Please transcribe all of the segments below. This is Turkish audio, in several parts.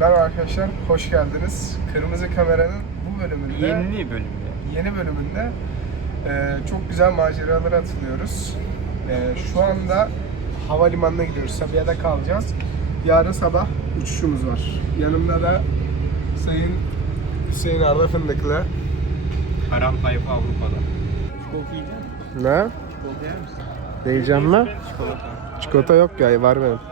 Merhaba arkadaşlar, hoş geldiniz. Kırmızı Kamera'nın bu bölümünde, Yeni bölüm ya. yeni bölümünde e, çok güzel maceralara atılıyoruz. E, şu anda havalimanına gidiyoruz. Sabiha'da kalacağız. Yarın sabah uçuşumuz var. Yanımda da Sayın Hüseyin Arda Fındıklı. Haram tayfa Avrupa'da. Çikolata yiyecek misin? Ne? Çikolata yer misin? Mi? Çikolata. Çikolata yok ya, var benim.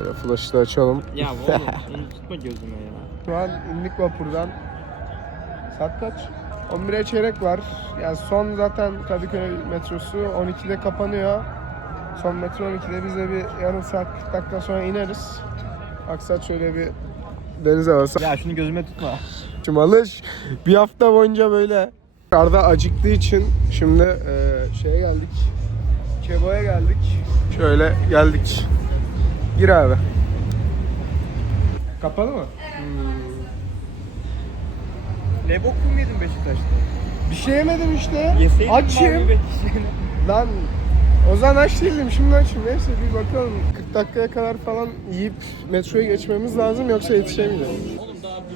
Böyle flash'ı da açalım. Ya oğlum onu tutma gözüme ya. Şu an indik vapurdan. Saat kaç? 11'e çeyrek var. Yani son zaten Kadıköy metrosu 12'de kapanıyor. Son metro 12'de biz de bir yarım saat 40 dakika sonra ineriz. Aksat şöyle bir deniz havası. Ya şunu gözüme tutma. Şimdi alış bir hafta boyunca böyle. Arda acıktığı için şimdi e, şeye geldik. Kebo'ya geldik. Şöyle geldik. Gir abi. Kapalı mı? Ne bok mu yedin Beşiktaş'ta? Bir şey yemedim işte. Yeseydin Açım. Lan o zaman aç değilim şimdi açım. Neyse bir bakalım 40 dakikaya kadar falan yiyip metroya geçmemiz lazım yoksa yetişemeyeceğiz.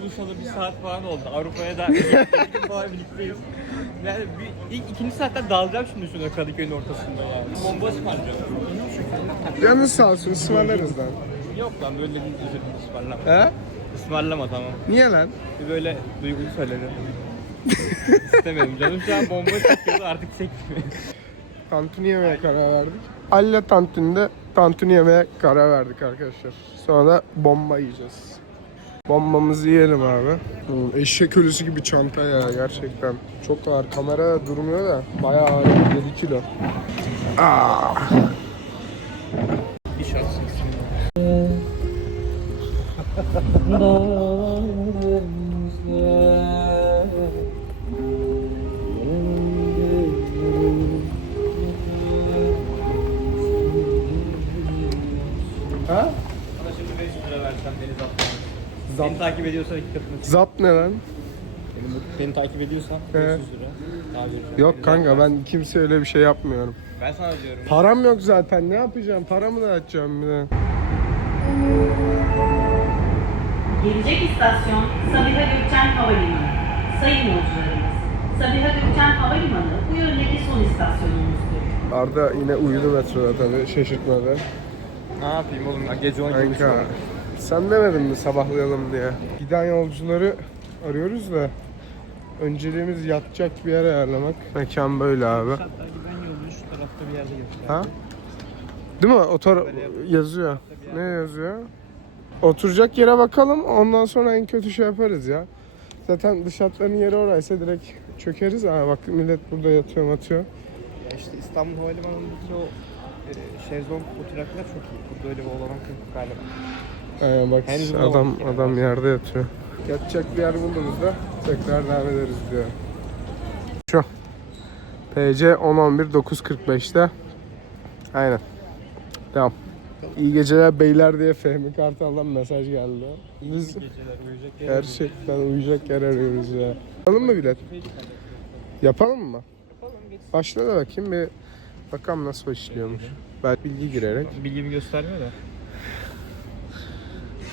Buluşalı bir saat falan oldu. Avrupa'ya da gün falan birlikteyiz. Yani bir, ilk ikinci saatten dağılacağım şimdi şurada Kadıköy'ün ortasında ya. Bomba ısmarlayacağım. Canınız sağ olsun ısmarlarız lan. Yok lan böyle bir üzerinde ısmarlama. He? Ismarlama tamam. Niye lan? Bir böyle duygulu söyledim. İstemedim. Canım şu an bomba çekiyordu artık çekmiyor. Tantuni yemeye karar verdik. Alle Tantuni'de tantuni yemeye karar verdik arkadaşlar. Sonra da bomba yiyeceğiz. Bombamızı yiyelim abi. Hmm, eşek ölüsü gibi çanta ya gerçekten. Çok ağır. Kamera durmuyor da bayağı ağır. 7 kilo. Aa. Bir şans Zap. Beni takip ediyorsan iki katını çek. Zap ne lan? Beni, beni takip ediyorsan 500 lira. Daha vereceğim. Yok kanka ben kimse öyle bir şey yapmıyorum. Ben sana diyorum. Param yok zaten ne yapacağım? Paramı da açacağım bir de. Gelecek istasyon Sabiha Gökçen Havalimanı. Sayın yolcularımız, Sabiha Gökçen Havalimanı bu yöndeki son istasyonumuzdur. Arda yine uyudu metroda tabii şaşırtmadı. Ne yapayım oğlum ben gece 12 Kanka sen demedin mi sabahlayalım diye? Giden yolcuları arıyoruz da önceliğimiz yatacak bir yer ayarlamak. Mekan böyle abi. Hatta giden yolcu şu tarafta bir yerde göster. Ha? Değil mi? O tar- yazıyor. Ne yazıyor? Oturacak yere bakalım ondan sonra en kötü şey yaparız ya. Zaten dış hatların yeri oraysa direkt çökeriz. Aa bak millet burada yatıyor atıyor. Ya işte İstanbul Havalimanı'ndaki o e, şezlong oturaklar çok iyi. Burada öyle bir olanak yok galiba. Aynen bak Henüz adam bulamadık adam yerde yatıyor. Yatacak bir yer bulduğumuzda tekrar devam ederiz diyor. Şu. PC 1011 945'te. Aynen. Devam. İyi geceler beyler diye Fehmi Kartal'dan mesaj geldi. Biz gerçekten uyuyacak yer arıyoruz ya. Yapalım mı bilet? Yapalım mı? Başla da bakayım bir bakalım nasıl işliyormuş. Ben bilgi girerek. Bilgimi gösterme de.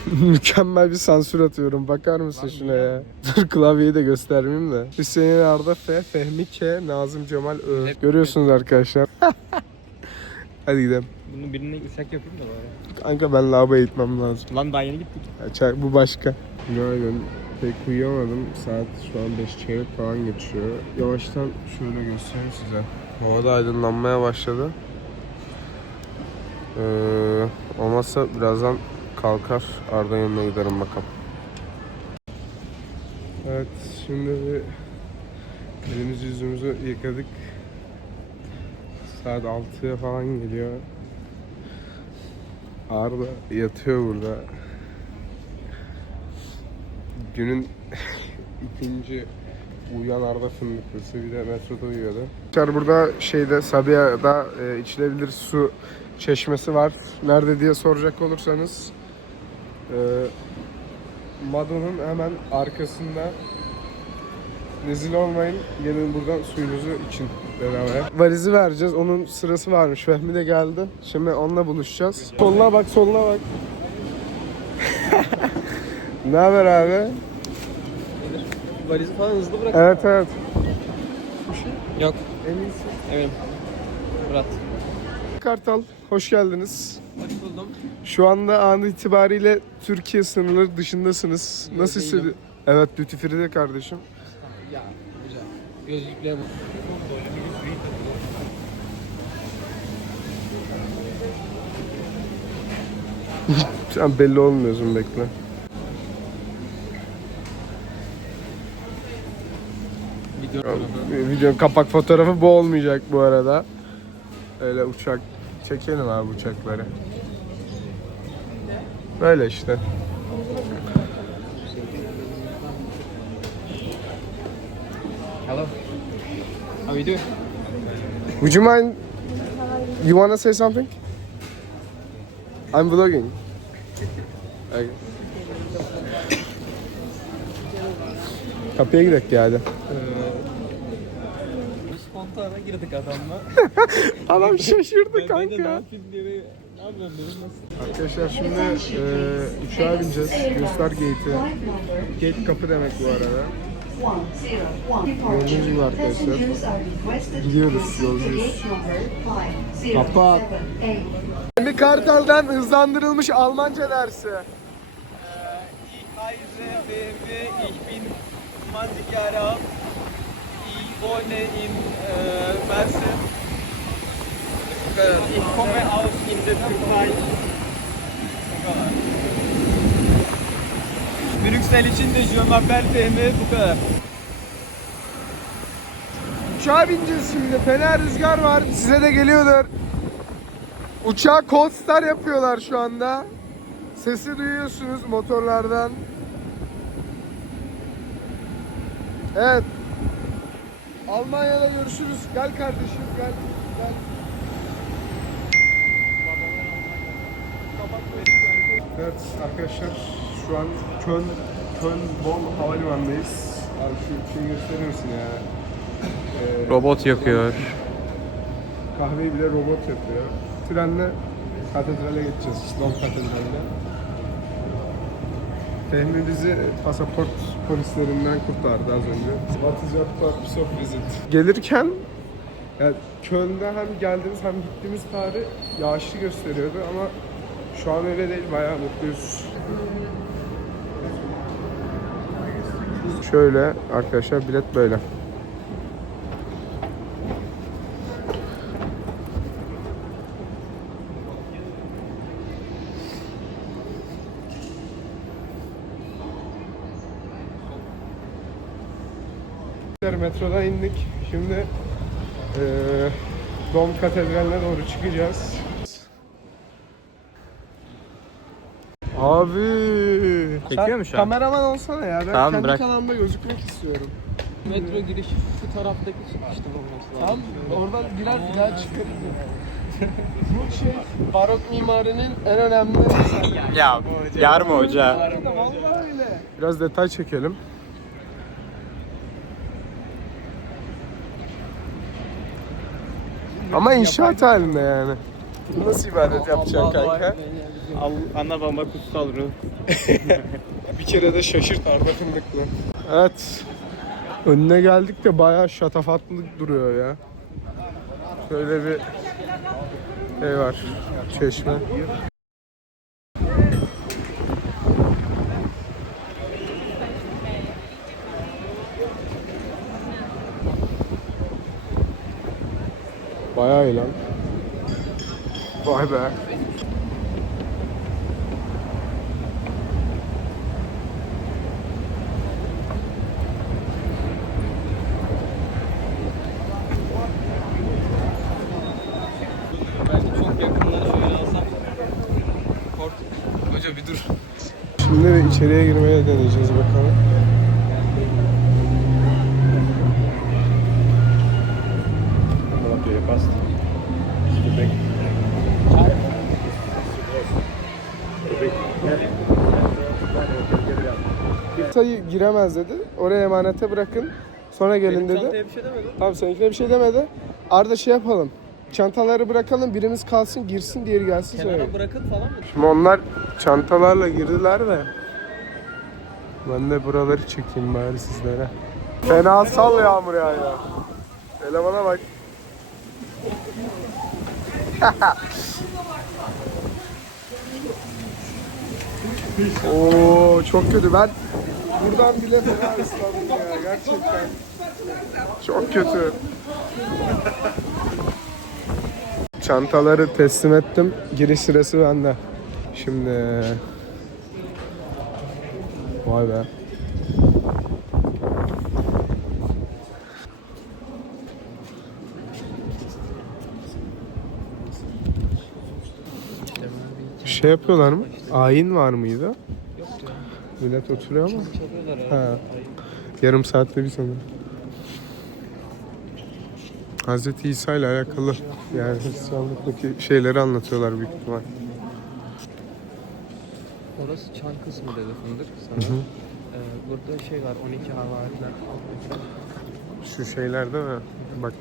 Mükemmel bir sansür atıyorum. Bakar mısın şuna ya? Dur klavyeyi de göstermeyeyim de. Hüseyin Arda F, Fehmi K, Nazım Cemal Ö. Hep- Görüyorsunuz arkadaşlar. Hadi gidelim. Bunu birine uçak yapayım da bari. Kanka ben lavaboya gitmem lazım. Lan daha yeni gittik. Ya çay- bu başka. Günaydın. Pek uyuyamadım. Saat şu an 5 çeyrek falan geçiyor. Yavaştan şöyle göstereyim size. Hava da aydınlanmaya başladı. Ee, olmazsa birazdan kalkar. Arda'nın yanına giderim bakalım. Evet şimdi bir elimizi yüzümüzü yıkadık. Saat 6'ya falan geliyor. Arda yatıyor burada. Günün ikinci uyuyan Arda fındıklısı bir de metroda uyuyordu. Burada şeyde Sabiha'da e, içilebilir su çeşmesi var. Nerede diye soracak olursanız Mado'nun hemen arkasında Rezil olmayın. Gelin buradan suyunuzu için bedavaya. Valizi vereceğiz. Onun sırası varmış. Fehmi de geldi. Şimdi onunla buluşacağız. Soluna bak, soluna bak. Ne haber abi? Valizi falan hızlı bırak. Evet evet. Yok. En iyisi. Evet. Murat. Kartal, hoş geldiniz. Hoş buldum. Şu anda an itibariyle Türkiye sınırları dışındasınız. Nasıl değilim. hissediyorsun? Evet, Duty Free'de kardeşim. Ya güzel. Gözlükle bu. Sen belli olmuyorsun bekle. Video Videonun kapak fotoğrafı bu olmayacak bu arada. Öyle uçak çekelim abi uçakları. Böyle işte. Hello. How you doing? Would you mind? You wanna say something? I'm vlogging. Okay. Kapıya gidelim yani. Spontana girdik adamla. Adam şaşırdı Ben de ne kanka. yapayım diye? Arkadaşlar şimdi e, uçağa bineceğiz. Göster gate'i. Gate kapı demek bu arada. Gibi arkadaşlar. Gidiyoruz, yolcuyuz. Kapat. Emmi Kartal'dan hızlandırılmış Almanca dersi. Ich heiße BMW, ich bin 20 Jahre alt. Wohne in äh, Mersin. Ich komme aus in der Türkei. Brüksel için de m'appelle BMW bu kadar. Uçağa bineceğiz şimdi. Fena rüzgar var. Size de geliyordur. Uçağa cold start yapıyorlar şu anda. Sesi duyuyorsunuz motorlardan. Evet. Almanya'da görüşürüz. Gel kardeşim gel. Gel. Evet arkadaşlar şu an Köln, Köln Bonn Havalimanı'ndayız. Abi şu şeyi gösterir misin ya? Ee, Robot yakıyor. Kahveyi bile robot yapıyor. Trenle katedrale geçeceğiz. Dom katedraline. Fehmi bizi pasaport polislerinden kurtardı az önce. What is your purpose of visit? Gelirken yani Köln'de hem geldiğimiz hem gittiğimiz tarih yağışlı gösteriyordu ama şu an öyle değil bayağı mutluyuz. Şöyle arkadaşlar bilet böyle. Metrodan indik. Şimdi eee Dom Katedrali'ne doğru çıkacağız. Abi. Çekiyor mu şu an? Kameraman olsana ya. Ben Tamam, kendi bırak. kanalımda gözükmek istiyorum. Metro girişi şu taraftaki çıkışta olması Tamam oradan girer bir daha çıkarız. Bu şey barok mimarinin en önemli Ya yarma hoca. Vallahi öyle. Biraz detay çekelim. Ama inşaat halinde yani. Nasıl ibadet yapacaksın kanka? Al, ana baba kutsal ruh. Bir kere de şaşırt arda fındıklı. Evet. Önüne geldik de bayağı şatafatlı duruyor ya. Şöyle bir şey var. Çeşme. Bayağı iyi lan. Vay be. Belki çok yakından şöyle alsam. Kort. Hoca bir dur. Şimdi içeriye girmeye deneyeceğiz bakalım. Sayı giremez dedi. Oraya emanete bırakın. Sonra gelin dedi. Çantaya bir şey demedim. Tamam seninkine bir şey demedi. Arda şey yapalım. Çantaları bırakalım. Birimiz kalsın, girsin, diğeri gelsin sonra. Kenara bırakın falan mı? Şimdi onlar çantalarla girdiler de Ben de buraları çekeyim bari sizlere. Fena sal yağmur ya ya. Elemana bak. Oo çok kötü. Ben buradan bile fena ıslandım ya gerçekten. Çok kötü. Çantaları teslim ettim. Giriş sırası bende. Şimdi Vay be. Şey yapıyorlar mı? Ayin var mıydı? Millet oturuyor ama. Ha. Yarım saatte bir sanırım. Hazreti İsa ile alakalı yani Hristiyanlıktaki şeyleri anlatıyorlar büyük ihtimal. Orası çan kısmı dedi fındık sana. Ee, burada şey var 12 havariler. Şu şeyler değil mi? Bak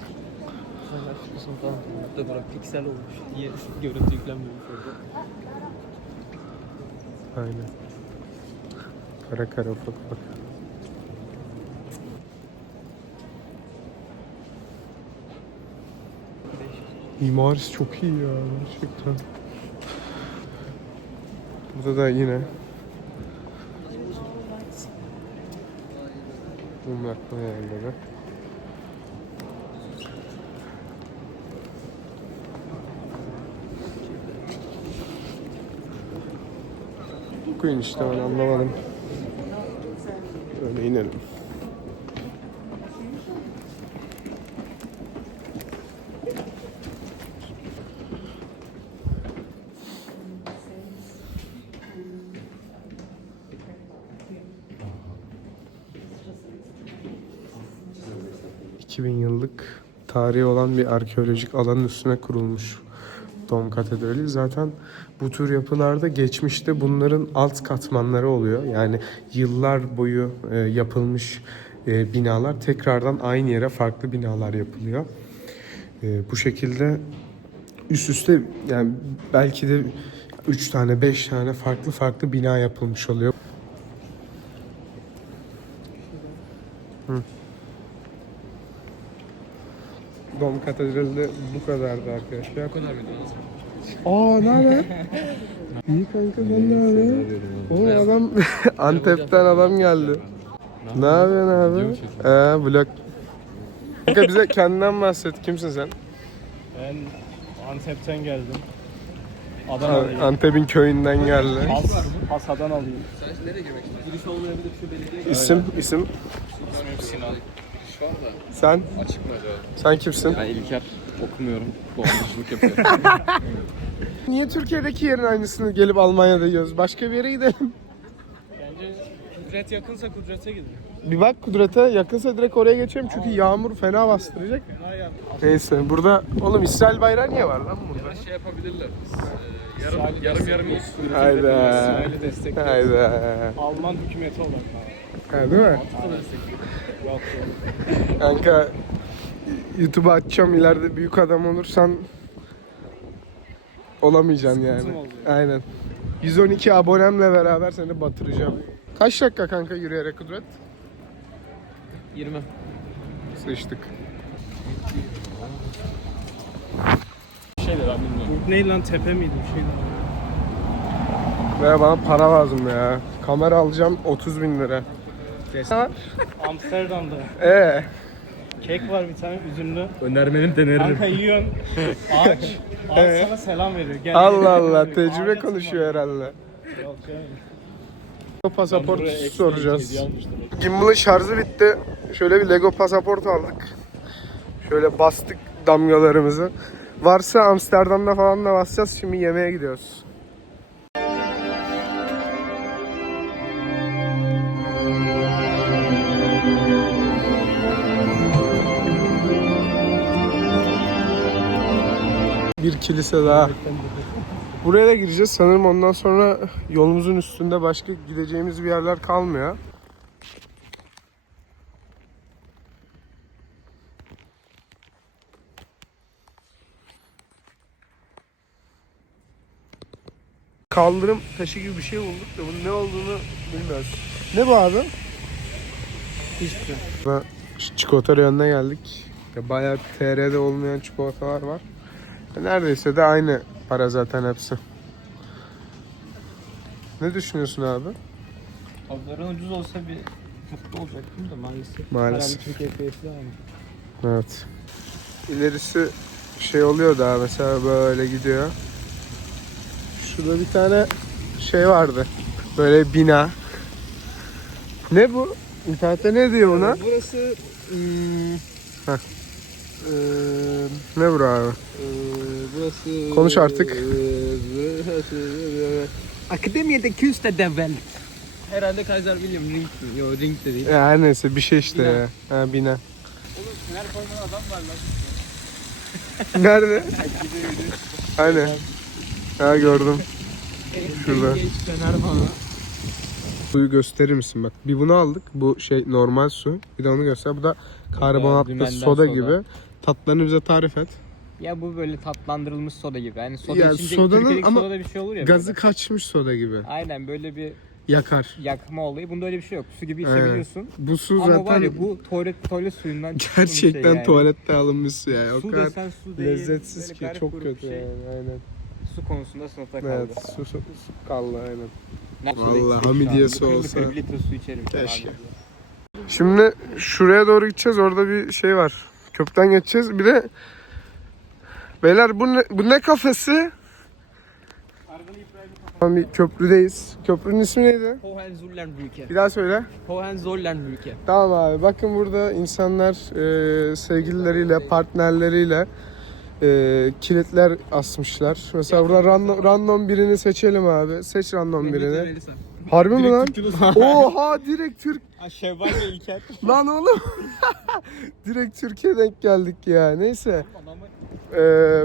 Hala şu kısım falan. Burada bırak piksel olmuş diye görüntü yüklenmemiş orada. aynen. Kara kara ufak ufak. Mimarisi çok iyi ya gerçekten. Burada da yine Mumlatma yerleri. Okuyun işte ben anlamadım. Böyle inelim. ...2000 yıllık tarihi olan bir arkeolojik alanın üstüne kurulmuş Dom Katedrali. Zaten bu tür yapılarda geçmişte bunların alt katmanları oluyor. Yani yıllar boyu e, yapılmış e, binalar tekrardan aynı yere farklı binalar yapılıyor. E, bu şekilde üst üste yani belki de 3 tane 5 tane farklı farklı bina yapılmış oluyor. Hı. Dom Katedrali de bu kadardı arkadaşlar. Bu kadar mıydı? Aa ne haber? İyi kanka sen ne haber? O adam Antep'ten adam geldi. Ne yapıyorsun abi? Ee, vlog. Kanka bize kendinden bahset. Kimsin sen? Ben Antep'ten geldim. An- Adana'dayım. Antep'in köyünden geldi. Has, has Adanalıyım. Giriş olmayabilir şu belediye. İsim, isim. Sinan. Sen? Sen kimsin? Ben İlker okumuyorum. Dolandırıcılık yapıyorum. Niye Türkiye'deki yerin aynısını gelip Almanya'da yiyoruz? Başka bir yere gidelim. Bence Kudret yakınsa Kudret'e gidin. Bir bak Kudret'e yakınsa direkt oraya geçelim çünkü yağmur fena bastıracak. Neyse burada oğlum İsrail bayrağı niye var lan burada? şey yapabilirler. Ee, yarım yarım yarım olsun. Hayda. İsrail'i. Hayda. Alman hükümeti olarak. Ha, değil mi? Yok yok. Kanka YouTube'u açacağım ileride büyük adam olursan olamayacaksın yani. Olacak. Aynen. 112 abonemle beraber seni batıracağım. Kaç dakika kanka yürüyerek Kudret? 20. Sıçtık. Şey de ben bilmiyorum. Bu ne lan tepe miydi bir şeydi. Ve bana para lazım ya. Kamera alacağım 30 bin lira. Amsterdam'da. Ee, Kek var bir tane üzümlü. Önermenin deneririm. Kanka yiyorsun. Ağaç. Ağaç sana selam veriyor. Gel, Allah gel, Allah tecrübe konuşuyor herhalde. Yok canım. Pasaport buraya ekstra soracağız. Gimbal'ın şarjı bitti. Şöyle bir Lego pasaport aldık. Şöyle bastık damgalarımızı. Varsa Amsterdam'da falan da basacağız. Şimdi yemeğe gidiyoruz. Bir kilise daha. Buraya da gireceğiz. Sanırım ondan sonra yolumuzun üstünde başka gideceğimiz bir yerler kalmıyor. kaldırım taşı gibi bir şey bulduk da bunun ne olduğunu bilmiyoruz. Ne bu abi? Hiçbir şey. Çikolata reyonuna geldik. Ya bayağı TR'de olmayan çikolatalar var. Neredeyse de aynı para zaten hepsi. Ne düşünüyorsun abi? Tavların ucuz olsa bir mutlu olacaktım da maalesef. Maalesef. Herhalde Türkiye fiyatı da aynı. Evet. İlerisi şey oluyor daha mesela böyle gidiyor. Şurada bir tane şey vardı. Böyle bina. Ne bu? İnternette ne diyor ona? Burası hmm, Eee, Ne bu abi? eee, burası Konuş artık. eee, Akademiyede Künste der Welt. Herhalde Kaiser William Ring mi? Yok Ring de değil. Ya her neyse bir şey işte Bina. ya. Ha bina. Oğlum fener koymayan adam var lan. Nerede? Hani? Ha gördüm. Şurada. Suyu gösterir misin bak. Bir bunu aldık. Bu şey normal su. Bir de onu göster. Bu da karbonatlı dümenden soda, soda. gibi. Tatlarını bize tarif et. Ya bu böyle tatlandırılmış soda gibi. Yani soda Ya içince sodanın Türkiye'deki ama sodada bir şey olur ya. Gazı böyle. kaçmış soda gibi. Aynen böyle bir Yakar. yakma olayı. Bunda öyle bir şey yok. Su gibi Aynen. içebiliyorsun. Bu su Ama zaten var ya bu tuvalet tuvalet suyundan çıkmış bir şey gerçekten yani. tuvalette alınmış su yani. O Su kadar desen su değil. lezzetsiz böyle ki garip çok grup kötü şey. yani. Aynen. Su konusunda sınıfta kaldı. Evet, su, su, su kaldı aynen. Ne- Vallahi Su da içecek hamidiyesi şu an. Lıkır olsa. lıkır bir litre su içerim. Keşke. Şimdi şuraya doğru gideceğiz. Orada bir şey var. Köprüden geçeceğiz. Bir de Beyler bu ne, bu ne kafesi? Tamam, bir köprüdeyiz. Köprünün ismi neydi? Hohenzollernbrücke. Bir daha söyle. Hohenzollernbrücke. Tamam abi. Bakın burada insanlar e, sevgilileriyle, partnerleriyle e, kilitler asmışlar. Mesela burada random, random birini seçelim abi. Seç random birini. Harbi mi lan? Oha direkt Türk. Şevval ve İlker. Lan oğlum. direkt Türkiye denk geldik ya. Neyse. Ee,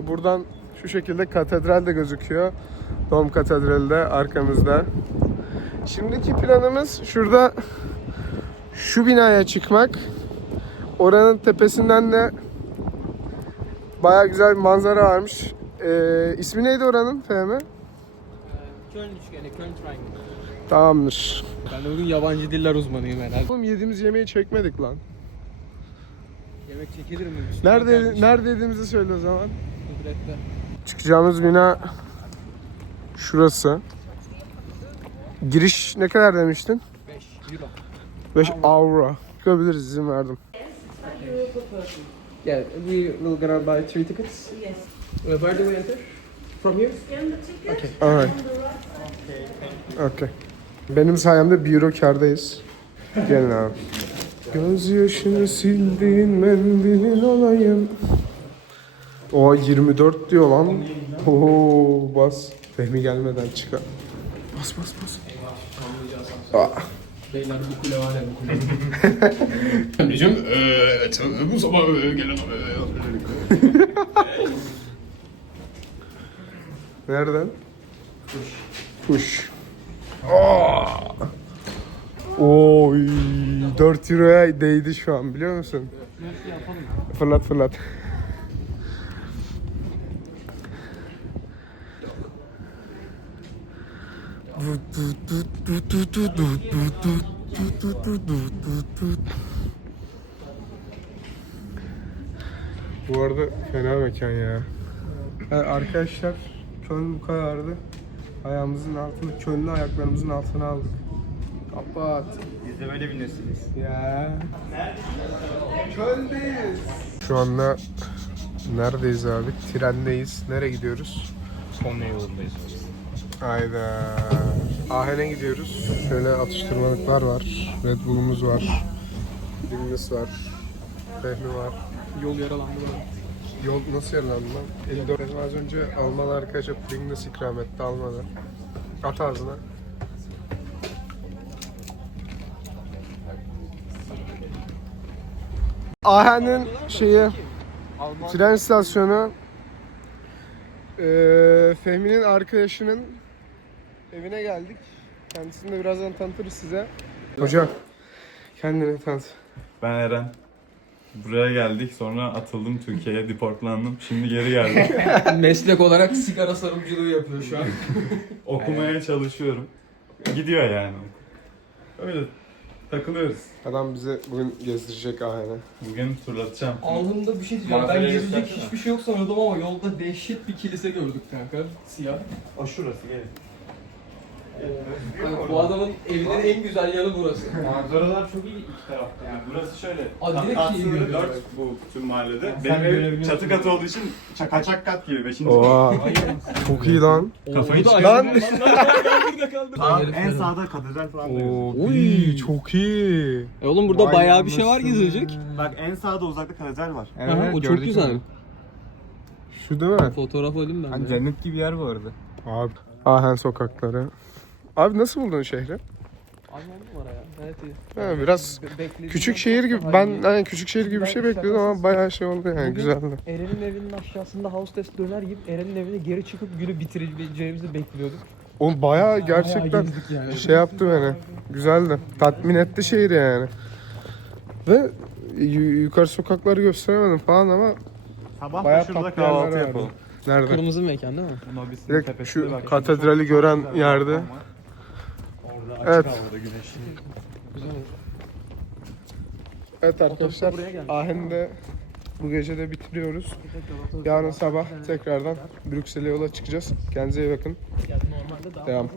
buradan şu şekilde katedral de gözüküyor. Dom Katedrali de arkamızda. Şimdiki planımız şurada şu binaya çıkmak. Oranın tepesinden de baya güzel bir manzara varmış. Ee, ismi neydi oranın Fehmi? Köln üçgeni, Köln Triangle. Tamamdır. Ben de bugün yabancı diller uzmanıyım herhalde. Oğlum yediğimiz yemeği çekmedik lan. Yemek çekilir mi? Nerede kardeşim. nerede yediğimizi söyle o zaman. Kudret'te. Çıkacağımız bina şurası. Giriş ne kadar demiştin? 5 euro. 5 avro. Çıkabiliriz izin verdim. Yeah, we will gonna buy three tickets. Yes. Uh, where do we enter? From here? Alright. Okay. Benim sayemde bir euro kardayız. Gelin abi. Göz yaşını sildiğin mendilin olayım. Oha 24 diyor lan. Oo bas. Fehmi gelmeden çıkar. Bas bas bas. Aa. Beyler bu kule var ya bu kule. Eee, evet, bu sabah gelen Nereden? Kuş. Kuş. Aa! Oy, 4 euroya değdi şu an biliyor musun? Fırlat fırlat. Bu arada fena mekan ya. Yani arkadaşlar Köln bu kadardı. Ayağımızın altını, Köln'ü ayaklarımızın altına aldık. Kapat. Biz de böyle bir nesiliz. Ya. Köln'deyiz. Şu anda neredeyiz abi? Trendeyiz. Nereye gidiyoruz? Konya yolundayız. Hayda. Ahen'e gidiyoruz. Şöyle atıştırmalıklar var. Red Bull'umuz var. Dimlis var. Fehmi var. Yol yaralandı bana. Yol nasıl yaralandı lan? 54 Benim az önce Alman arkadaşa Pringles ikram etti almadı. At ağzına. Ahen'in şeyi tren istasyonu eee Fehmi'nin arkadaşının evine geldik. Kendisini de birazdan tanıtırız size. Hocam kendini tanıt. Ben Eren. Buraya geldik sonra atıldım Türkiye'ye deportlandım. Şimdi geri geldim. Meslek olarak sigara sarımcılığı yapıyor şu an. Okumaya çalışıyorum. Gidiyor yani. Öyle takılıyoruz. Adam bize bugün gezdirecek ahene. Bugün turlatacağım. Alnımda bir şey diyeceğim. Ben Manzarayı gezecek göstersene. hiçbir şey yok sanıyordum ama yolda dehşet bir kilise gördük kanka. Siyah. O şurası gelin. Kanka, bu adamın evinin en güzel yanı burası. Manzaralar çok iyi iki tarafta. Yani burası şöyle. Aa, direkt kat iyi sınırı görünüyor. dört bu tüm mahallede. sen Benim evim görebiliyorsun. çatı katı olduğu için ça- kaçak kat gibi. Beşinci Oha. Çok iyi lan. Kafayı Orada çıkar. Lan. Sağ- en sağda katedral falan da gözüküyor. iyi, çok iyi. E oğlum burada Vay bayağı bir şey var anasını. gezilecek. Bak en sağda uzakta katedral var. Aha, o çok güzel. Şu değil mi? Fotoğraf alayım ben. de. cennet gibi yer bu arada. Abi. Ahen sokakları. Abi nasıl buldun şehri? Abi on numara ya. Evet iyi. Ha, biraz Be- küçük şehir gibi. Ben hani küçük şehir gibi bir şey bekliyordum ama bayağı şey oldu yani güzeldi. Eren'in evinin aşağısında hostess döner yiyip Eren'in evine geri çıkıp günü bitireceğimizi bekliyorduk. Oğlum bayağı gerçekten Bayağı gezdik yani. şey yaptı beni. Güzeldi. Tatmin etti şehri yani. Ve yu- yukarı sokakları gösteremedim falan ama Sabah bayağı da şurada tatlı kahvaltı yerler yapalım. Nerede? Kırmızı mekan değil mi? Nobis'in Direkt tepesinde şu bak, katedrali gören yerde. Açık Evet. havada güneşli. Güzel. Evet arkadaşlar buraya gelmiş. Ahen'de bu gece de bitiriyoruz. Yarın sabah tekrardan Brüksel'e yola çıkacağız. Kendinize iyi bakın. Yani normalde daha Devam.